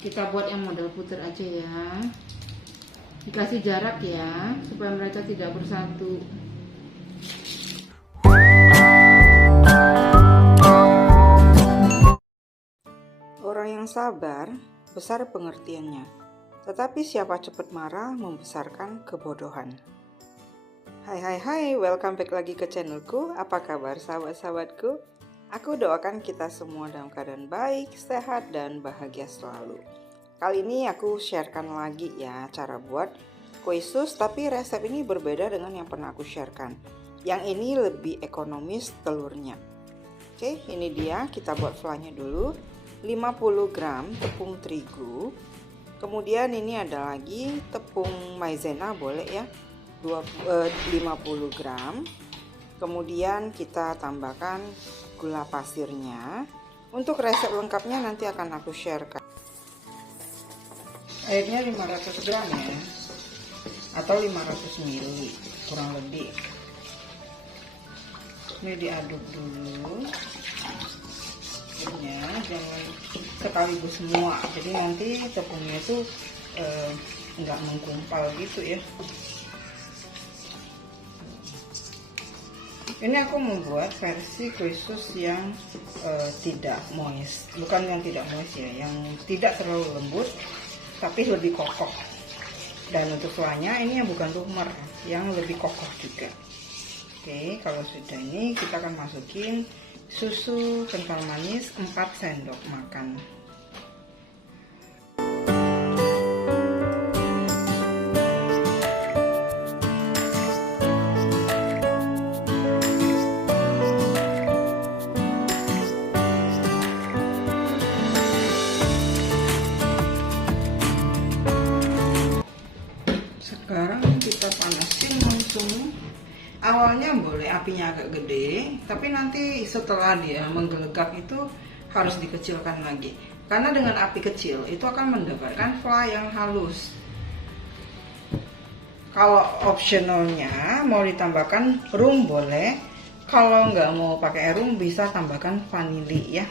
Kita buat yang model puter aja ya. Dikasih jarak ya, supaya mereka tidak bersatu. Orang yang sabar, besar pengertiannya. Tetapi siapa cepat marah, membesarkan kebodohan. Hai, welcome back lagi ke channelku. Apa kabar sahabat-sahabatku? Aku doakan kita semua dalam keadaan baik, sehat, dan bahagia selalu. Kali ini aku sharekan lagi ya cara buat kue sus, tapi resep ini berbeda dengan yang pernah aku sharekan. Yang ini lebih ekonomis telurnya. Oke, ini dia, kita buat flannya dulu. 50 gram tepung terigu. Kemudian ini ada lagi tepung maizena, boleh ya, 50 gram. Kemudian kita tambahkan gula pasirnya. Untuk resep lengkapnya nanti akan aku sharekan. Airnya 500 gram ya, atau 500 ml kurang lebih. Ini diaduk dulu ya, jangan sekaligus semua, jadi nanti tepungnya itu nggak menggumpal gitu ya. Ini aku membuat versi kue sus yang tidak moist, bukan yang tidak moist ya, yang tidak terlalu lembut tapi lebih kokoh. Dan untuk flannya ini yang bukan lumer, yang lebih kokoh juga. Oke, kalau sudah ini kita akan masukin susu kental manis 4 sendok makan. Sekarang kita panasin langsung. Awalnya boleh apinya agak gede, tapi nanti setelah dia menggelegak itu harus dikecilkan lagi. Karena dengan api kecil itu akan mendapatkan flan yang halus. Kalau optionalnya mau ditambahkan rum boleh. Kalau nggak mau pakai rum bisa tambahkan vanili ya,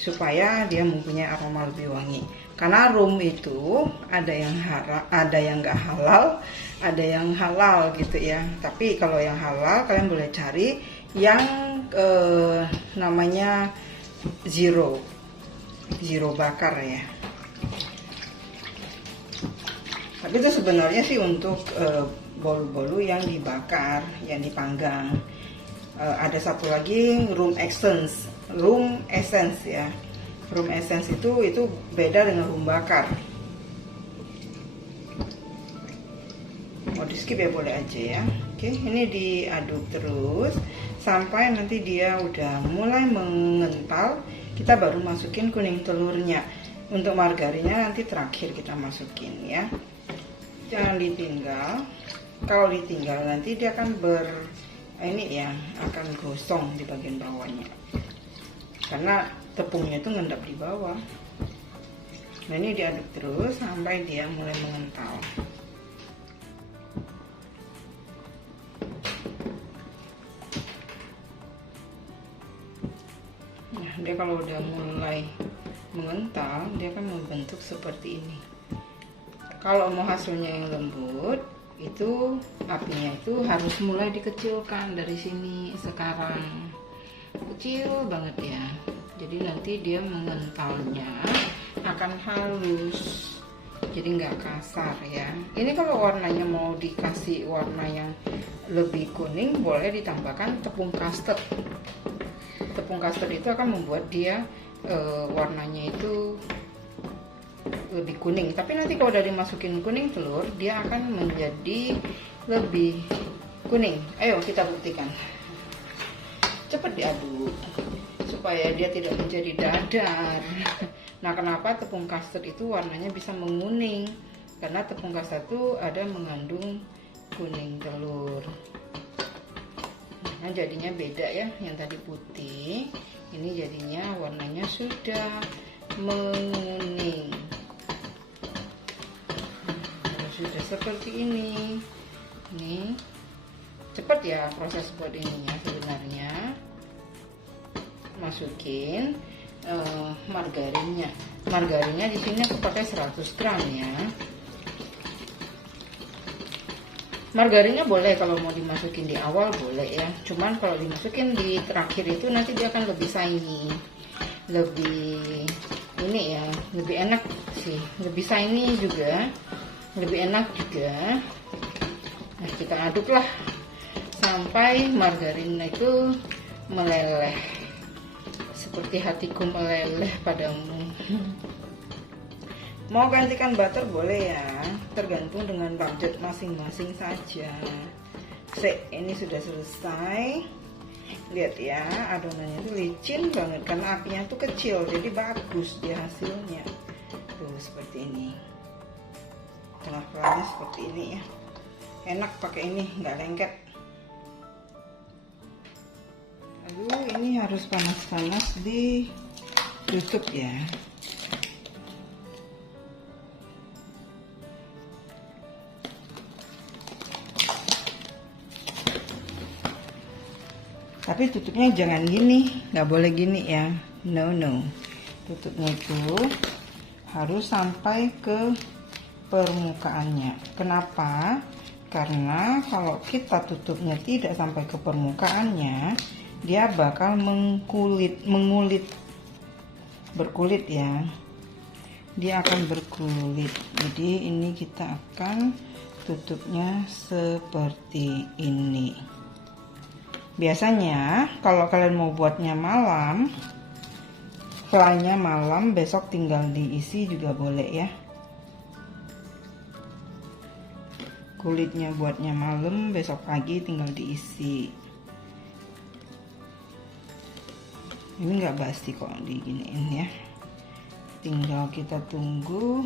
supaya dia mempunyai aroma lebih wangi. Karena rum itu ada yang nggak halal, ada yang halal gitu ya. Tapi kalau yang halal kalian boleh cari yang namanya zero bakar ya. Tapi itu sebenarnya sih untuk bolu-bolu yang dibakar, yang dipanggang. Ada satu lagi rum essence ya. Rum essence itu beda dengan rum bakar. Mau di skip ya boleh aja ya. Oke, ini diaduk terus sampai nanti dia udah mulai mengental. Kita baru masukin kuning telurnya. Untuk margarinnya nanti terakhir kita masukin ya. Jangan ditinggal. Kalau ditinggal nanti dia akan akan gosong di bagian bawahnya. Karena tepungnya itu ngendap di bawah. Nah, ini diaduk terus sampai dia mulai mengental. Nah, dia kalau udah mulai mengental, dia akan membentuk seperti ini. Kalau mau hasilnya yang lembut, itu apinya itu harus mulai dikecilkan dari sini sekarang. Kecil banget ya. Jadi nanti dia mengentalnya akan halus, jadi nggak kasar ya. Ini kalau warnanya mau dikasih warna yang lebih kuning, boleh ditambahkan tepung custard. Tepung custard itu akan membuat dia warnanya itu lebih kuning. Tapi nanti kalau udah dimasukin kuning telur, dia akan menjadi lebih kuning. Ayo kita buktikan. Cepat diaduk supaya dia tidak menjadi dadar. Nah, kenapa tepung custard itu warnanya bisa menguning? Karena tepung custard itu ada mengandung kuning telur. Nah, jadinya beda ya. Yang tadi putih, ini jadinya warnanya sudah menguning. Sudah seperti ini. Nih, cepat ya proses buat ininya sebenarnya. Masukin margarinnya. Margarinnya di sini aku pakai 100 gram ya. Margarinnya boleh kalau mau dimasukin di awal boleh ya. Cuman kalau dimasukin di terakhir itu nanti dia akan lebih shiny, lebih ini ya, lebih enak sih, lebih shiny juga, lebih enak juga. Nah, kita aduklah sampai margarin itu meleleh, seperti hatiku meleleh padamu. Mau gantikan butter boleh ya, tergantung dengan budget masing-masing saja. Ini sudah selesai. Lihat ya, adonannya itu licin banget karena apinya tuh kecil, jadi bagus dia hasilnya. Tuh seperti ini. Tengah-tengahnya seperti ini ya. Enak pakai ini, nggak lengket. Lalu ini harus panas-panas ditutup ya. Tapi tutupnya jangan gini, nggak boleh gini ya. No. Tutupnya itu harus sampai ke permukaannya. Kenapa? Karena kalau kita tutupnya tidak sampai ke permukaannya, dia bakal berkulit ya. Dia akan berkulit. Jadi ini kita akan tutupnya seperti ini. Biasanya kalau kalian mau buatnya malam, fly-nya malam, besok tinggal diisi juga boleh ya. Kulitnya buatnya malam, besok pagi tinggal diisi. Ini nggak basi kok diginiin ya. Tinggal kita tunggu.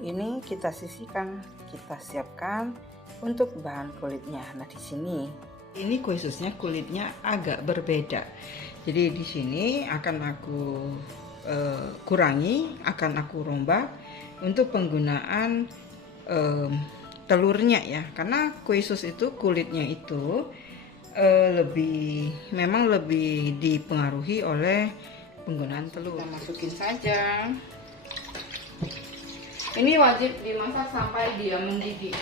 Ini kita sisihkan, kita siapkan untuk bahan kulitnya. Nah di sini ini khususnya kulitnya agak berbeda. Jadi di sini akan aku kurangi, akan aku rombak untuk penggunaan telurnya ya. Karena kue sus itu kulitnya itu memang lebih dipengaruhi oleh penggunaan telur. Kita masukin saja. Ini wajib dimasak sampai dia mendidih.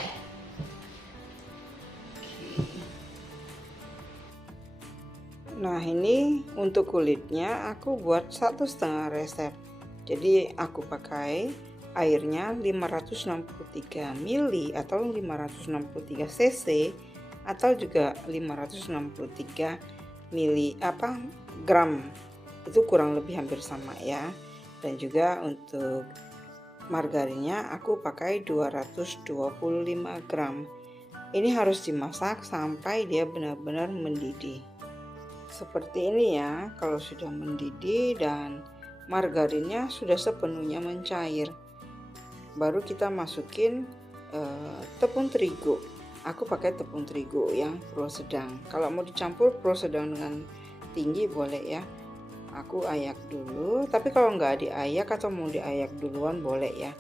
Nah ini untuk kulitnya aku buat 1,5 resep. Jadi aku pakai airnya 563 ml atau 563 cc atau juga 563 gram. Itu kurang lebih hampir sama ya. Dan juga untuk margarinnya aku pakai 225 gram. Ini harus dimasak sampai dia benar-benar mendidih. Seperti ini ya, kalau sudah mendidih dan margarinnya sudah sepenuhnya mencair, baru kita masukin tepung terigu. Aku pakai tepung terigu yang pro sedang. Kalau mau dicampur pro sedang dengan tinggi boleh ya. Aku ayak dulu, tapi kalau nggak diayak atau mau diayak duluan boleh ya.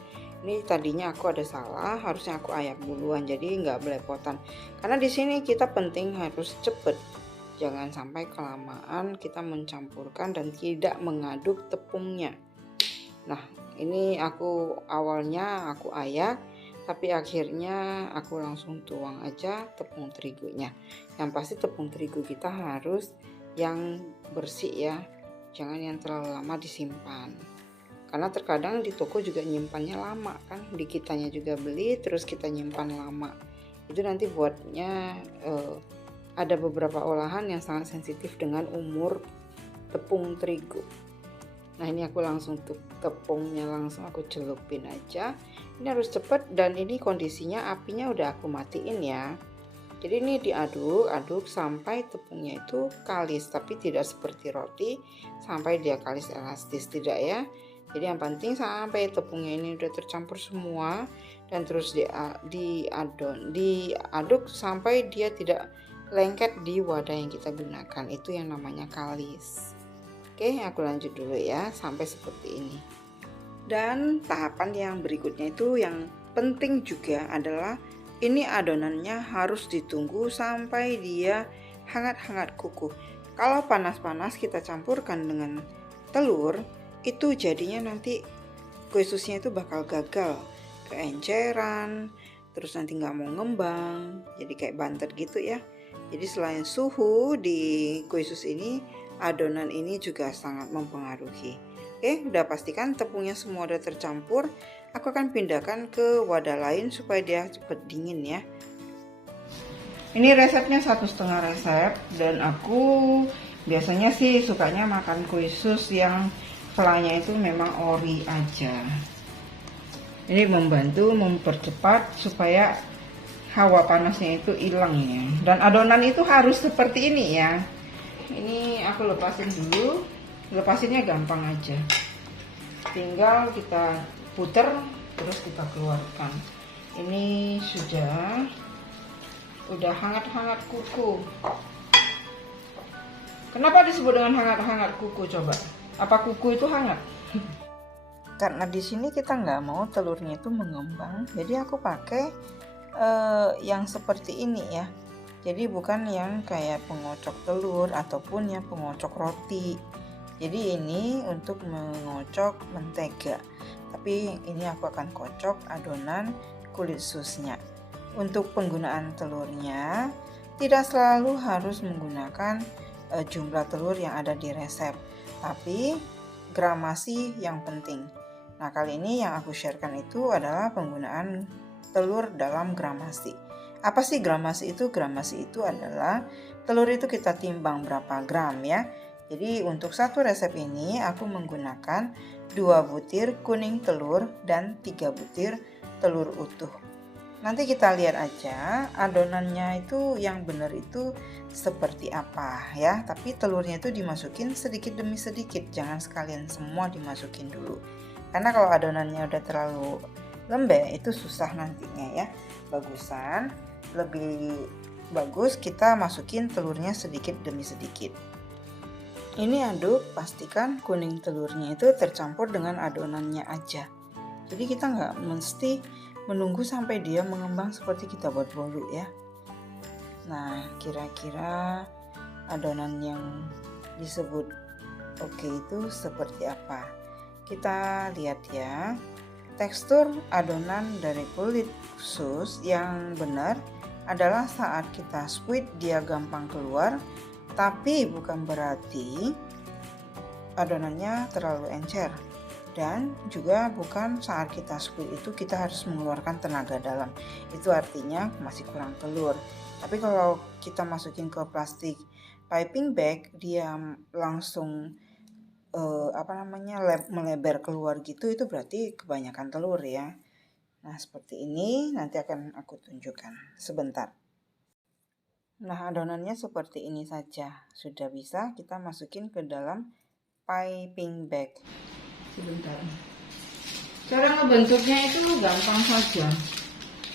Ini tadinya aku ada salah, harusnya aku ayak duluan, jadi nggak belepotan. Karena di sini kita penting harus cepet. Jangan sampai kelamaan kita mencampurkan dan tidak mengaduk tepungnya. Nah, ini aku awalnya aku ayak, tapi akhirnya aku langsung tuang aja tepung terigunya. Yang pasti tepung terigu kita harus yang bersih ya. Jangan yang terlalu lama disimpan. Karena terkadang di toko juga nyimpannya lama kan. Di kitanya juga beli terus kita nyimpan lama. Itu nanti buatnya ada beberapa olahan yang sangat sensitif dengan umur tepung terigu. Nah ini aku langsung tepungnya langsung aku celupin aja. Ini harus cepat dan ini kondisinya apinya udah aku matiin ya. Jadi ini diaduk sampai tepungnya itu kalis, tapi tidak seperti roti sampai dia kalis elastis, tidak ya. Jadi yang penting sampai tepungnya ini udah tercampur semua dan terus diaduk sampai dia tidak lengket di wadah yang kita gunakan. Itu yang namanya kalis. Oke, aku lanjut dulu ya sampai seperti ini. Dan tahapan yang berikutnya itu yang penting juga adalah ini adonannya harus ditunggu sampai dia hangat-hangat kukuh. Kalau panas-panas kita campurkan dengan telur, itu jadinya nanti kue susnya itu bakal gagal, keenceran, terus nanti nggak mau ngembang, jadi kayak bantet gitu ya. Jadi selain suhu di kue sus ini, adonan ini juga sangat mempengaruhi. Oke, udah pastikan tepungnya semua udah tercampur. Aku akan pindahkan ke wadah lain supaya dia cepet dingin ya. Ini resepnya 1,5 resep, dan aku biasanya sih sukanya makan kue sus yang flanya itu memang ori aja. Ini membantu mempercepat supaya hawa panasnya itu hilang ya. Dan adonan itu harus seperti ini ya. Ini aku lepasin dulu. Lepasinnya gampang aja. Tinggal kita puter terus kita keluarkan. Ini udah hangat-hangat kuku. Kenapa disebut dengan hangat-hangat kuku coba? Apa kuku itu hangat? Karena di sini kita nggak mau telurnya itu mengembang, jadi aku pakai yang seperti ini ya. Jadi bukan yang kayak pengocok telur ataupun yang pengocok roti. Jadi ini untuk mengocok mentega. Tapi ini aku akan kocok adonan kulit susnya. Untuk penggunaan telurnya tidak selalu harus menggunakan jumlah telur yang ada di resep, tapi gramasi yang penting. Nah, kali ini yang aku sharekan itu adalah penggunaan telur dalam gramasi. Apa sih gramasi itu? Gramasi itu adalah telur itu kita timbang berapa gram ya. Jadi untuk satu resep ini aku menggunakan 2 butir kuning telur dan 3 butir telur utuh. Nanti kita lihat aja adonannya itu yang benar itu seperti apa ya. Tapi telurnya itu dimasukin sedikit demi sedikit, jangan sekalian semua dimasukin dulu. Karena kalau adonannya udah terlalu lembek itu susah nantinya ya. Bagusan lebih bagus kita masukin telurnya sedikit demi sedikit. Ini aduk, pastikan kuning telurnya itu tercampur dengan adonannya aja. Jadi kita nggak mesti menunggu sampai dia mengembang seperti kita buat bolu ya. Nah, kira-kira adonan yang disebut oke itu seperti apa? Kita lihat ya. Tekstur adonan dari kulit sus yang benar adalah saat kita squeeze dia gampang keluar, tapi bukan berarti adonannya terlalu encer. Dan juga bukan saat kita squeeze itu kita harus mengeluarkan tenaga dalam. Itu artinya masih kurang telur. Tapi kalau kita masukin ke plastik piping bag, dia langsung melebar keluar gitu, itu berarti kebanyakan telur ya. Nah, seperti ini nanti akan aku tunjukkan sebentar. Nah, adonannya seperti ini saja. Sudah bisa kita masukin ke dalam piping bag. Sebentar. Cara ngebentuknya itu gampang saja.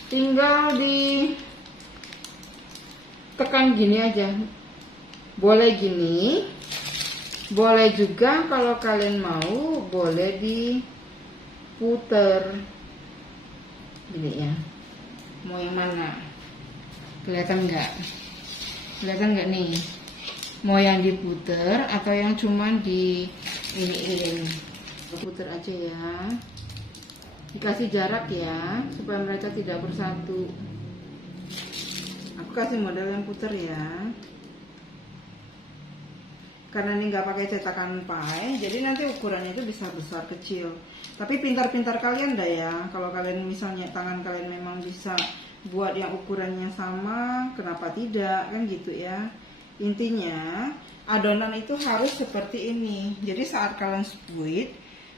Tinggal ditekan gini aja. Boleh gini. Boleh juga kalau kalian mau, boleh diputer gini ya. Mau yang mana? Kelihatan nggak? Kelihatan nggak nih? Mau yang diputer atau yang cuman di ini? Puter aja ya. Dikasih jarak ya, supaya mereka tidak bersatu. Aku kasih model yang puter ya. Karena ini nggak pakai cetakan pie, jadi nanti ukurannya itu bisa besar kecil. Tapi pintar-pintar kalian dah ya. Kalau kalian misalnya tangan kalian memang bisa buat yang ukurannya sama, kenapa tidak kan gitu ya. Intinya adonan itu harus seperti ini. Jadi saat kalian squeeze,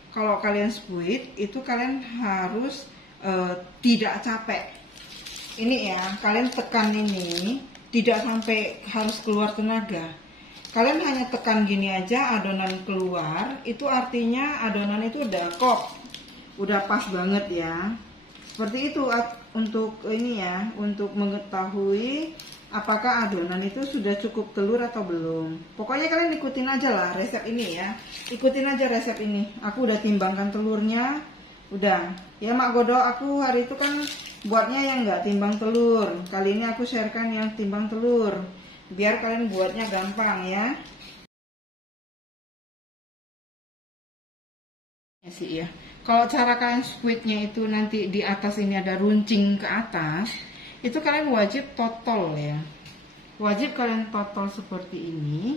kalau kalian squeeze itu kalian harus tidak capek. Ini ya, kalian tekan ini tidak sampai harus keluar tenaga. Kalian hanya tekan gini aja, adonan keluar, itu artinya adonan itu udah kok, udah pas banget ya. Seperti itu untuk ini ya, untuk mengetahui apakah adonan itu sudah cukup telur atau belum. Pokoknya kalian ikutin aja lah resep ini ya, ikutin aja resep ini. Aku udah timbangkan telurnya, udah. Ya Mak Godo, aku hari itu kan buatnya yang nggak timbang telur. Kali ini aku sharekan yang timbang telur. biar kalian buatnya gampang ya. Ya sih ya. Kalau cara kalian squidnya itu nanti di atas ini ada runcing ke atas, itu kalian wajib totol ya. Wajib kalian totol seperti ini.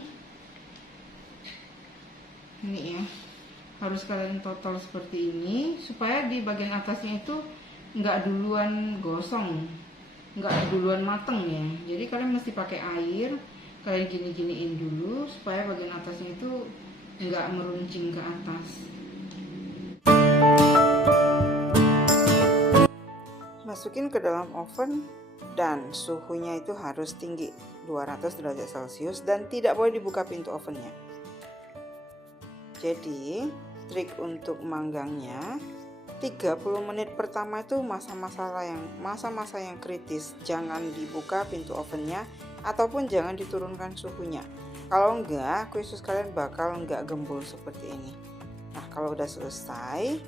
Ini ya. Harus kalian totol seperti ini supaya di bagian atasnya itu nggak duluan gosong, nggak duluan mateng ya. Jadi kalian mesti pakai air, kalian gini-giniin dulu supaya bagian atasnya itu nggak meruncing ke atas. Masukin ke dalam oven dan suhunya itu harus tinggi 200 derajat Celcius dan tidak boleh dibuka pintu ovennya. Jadi trik untuk manggangnya 30 menit pertama itu masa-masa yang kritis. Jangan dibuka pintu ovennya ataupun jangan diturunkan suhunya. Kalau enggak, kue sus kalian bakal enggak gembul seperti ini. Nah, kalau udah selesai,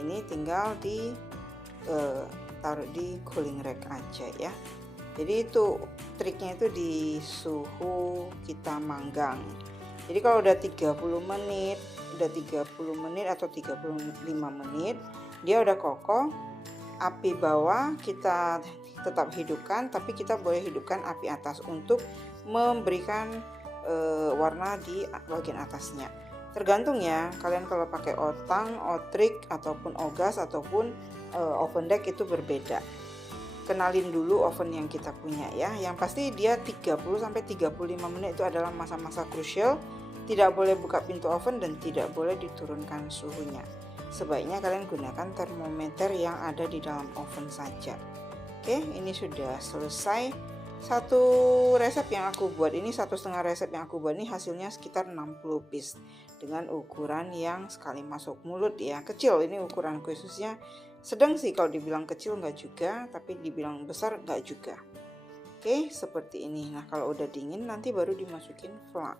ini tinggal taruh di cooling rack aja ya. Jadi itu triknya itu di suhu kita manggang. Jadi kalau udah 30 menit atau 35 menit, dia udah kokoh. Api bawah kita tetap hidupkan, tapi kita boleh hidupkan api atas untuk memberikan warna di bagian atasnya. Tergantung ya, kalian kalau pakai otang, otrik ataupun ogas ataupun oven deck itu berbeda. Kenalin dulu oven yang kita punya ya. Yang pasti dia 30-35 menit itu adalah masa-masa krusial. Tidak boleh buka pintu oven dan tidak boleh diturunkan suhunya. Sebaiknya kalian gunakan termometer yang ada di dalam oven saja. Oke, ini sudah selesai. Satu resep yang aku buat ini, 1,5 resep yang aku buat ini hasilnya sekitar 60 piece dengan ukuran yang sekali masuk mulut ya. Kecil, ini ukuran kue susnya sedang sih, kalau dibilang kecil nggak juga, tapi dibilang besar nggak juga. Oke, seperti ini. Nah, kalau udah dingin nanti baru dimasukin fla.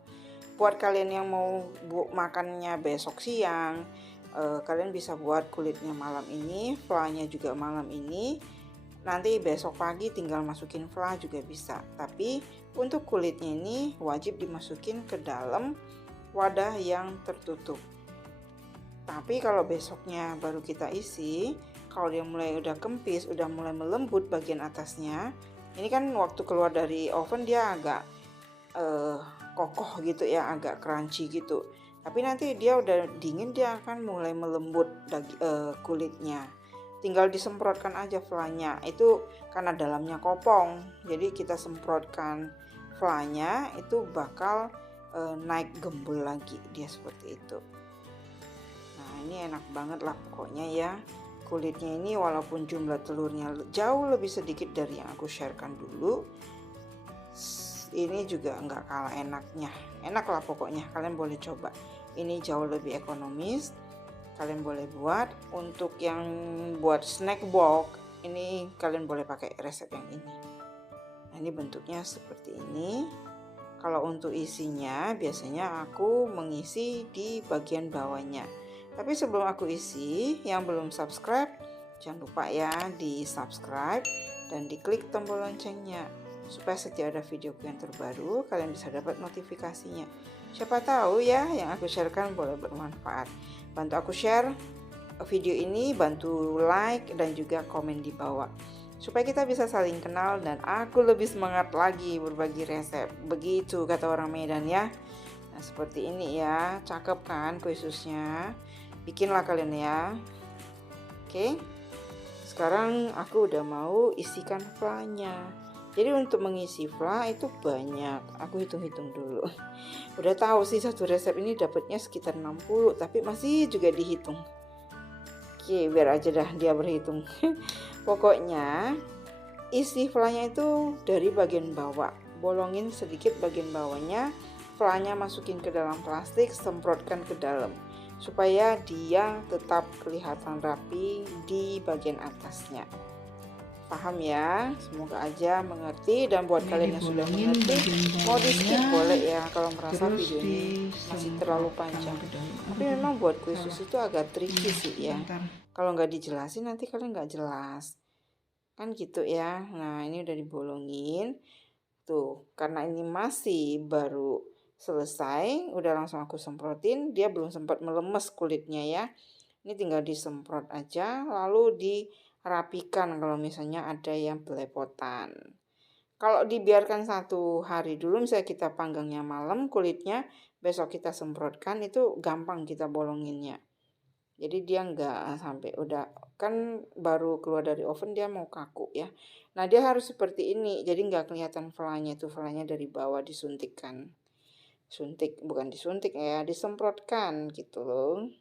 Buat kalian yang mau makannya besok siang, kalian bisa buat kulitnya malam ini, flanya juga malam ini. Nanti besok pagi tinggal masukin fla juga bisa. Tapi untuk kulitnya ini wajib dimasukin ke dalam wadah yang tertutup. Tapi kalau besoknya baru kita isi, kalau dia mulai udah kempis, udah mulai melembut bagian atasnya, ini kan waktu keluar dari oven dia agak kokoh gitu ya, agak crunchy gitu. Tapi nanti dia udah dingin, dia akan mulai melembut kulitnya. Tinggal disemprotkan aja flanya. Itu karena dalamnya kopong, jadi kita semprotkan flanya, itu bakal naik gembul lagi dia seperti itu. Nah, ini enak banget lah pokoknya ya. Kulitnya ini walaupun jumlah telurnya jauh lebih sedikit dari yang aku sharekan dulu, ini juga nggak kalah enaknya. Enak lah pokoknya, kalian boleh coba. Ini jauh lebih ekonomis, kalian boleh buat. Untuk yang buat snack box, ini kalian boleh pakai resep yang ini. Nah, ini bentuknya seperti ini. Kalau untuk isinya, biasanya aku mengisi di bagian bawahnya. Tapi sebelum aku isi, yang belum subscribe, jangan lupa ya di subscribe dan diklik tombol loncengnya, supaya setiap ada videoku yang terbaru, kalian bisa dapat notifikasinya. Siapa tahu ya yang aku sharekan boleh bermanfaat. Bantu aku share video ini, bantu like dan juga komen di bawah, supaya kita bisa saling kenal dan aku lebih semangat lagi berbagi resep. Begitu kata orang Medan ya. Nah, seperti ini ya, cakep kan kue susnya. Bikinlah kalian ya. Oke, sekarang aku udah mau isikan flanya. Jadi untuk mengisi fla itu banyak, aku hitung-hitung dulu. Udah tahu sih satu resep ini dapatnya sekitar 60, tapi masih juga dihitung. Oke, biar aja dah dia berhitung. Pokoknya isi flanya itu dari bagian bawah, bolongin sedikit bagian bawahnya, flanya masukin ke dalam plastik, semprotkan ke dalam supaya dia tetap kelihatan rapi di bagian atasnya. Paham ya? Semoga aja mengerti, dan buat kalian yang sudah mengerti, mau di skip boleh ya kalau merasa video ini masih terlalu panjang. Tapi memang buat kue sus itu agak tricky sih ya. Kalau nggak dijelasin nanti kalian nggak jelas. Kan gitu ya. Nah, ini udah dibolongin. Tuh, karena ini masih baru selesai, udah langsung aku semprotin, dia belum sempat melemes kulitnya ya. Ini tinggal disemprot aja, lalu dirapikan kalau misalnya ada yang belepotan. Kalau dibiarkan 1 hari dulu, misalnya kita panggangnya malam kulitnya, besok kita semprotkan, itu gampang kita bolonginnya. Jadi dia nggak sampai udah, kan baru keluar dari oven dia mau kaku ya. Nah dia harus seperti ini, jadi nggak kelihatan flanya, itu flanya dari bawah disuntikkan. Suntik, bukan disuntik ya, disemprotkan gitu loh.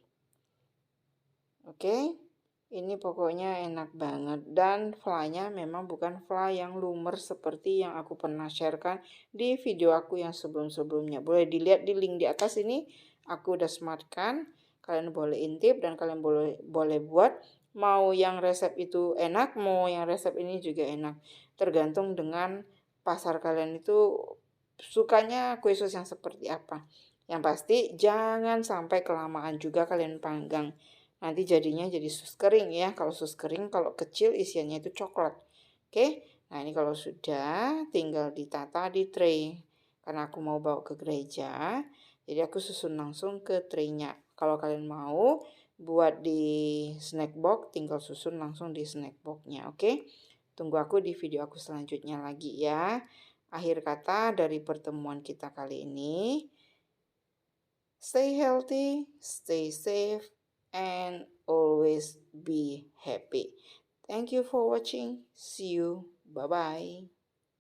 Oke, ini pokoknya enak banget. Dan flanya memang bukan fly yang lumer seperti yang aku pernah sharekan di video aku yang sebelum-sebelumnya. Boleh dilihat di link di atas ini, aku udah smartkan. Kalian boleh intip dan kalian boleh buat. Mau yang resep itu enak, mau yang resep ini juga enak. Tergantung dengan pasar kalian itu sukanya kue sus yang seperti apa. Yang pasti jangan sampai kelamaan juga kalian panggang. Nanti jadinya jadi sus kering ya. Kalau sus kering, kalau kecil isiannya itu coklat. Oke, nah ini kalau sudah tinggal ditata di tray. Karena aku mau bawa ke gereja, jadi aku susun langsung ke traynya. Kalau kalian mau buat di snack box, tinggal susun langsung di snack boxnya. Oke, tunggu aku di video aku selanjutnya lagi ya. Akhir kata dari pertemuan kita kali ini, stay healthy, stay safe, and always be happy. Thank you for watching. See you. Bye-bye.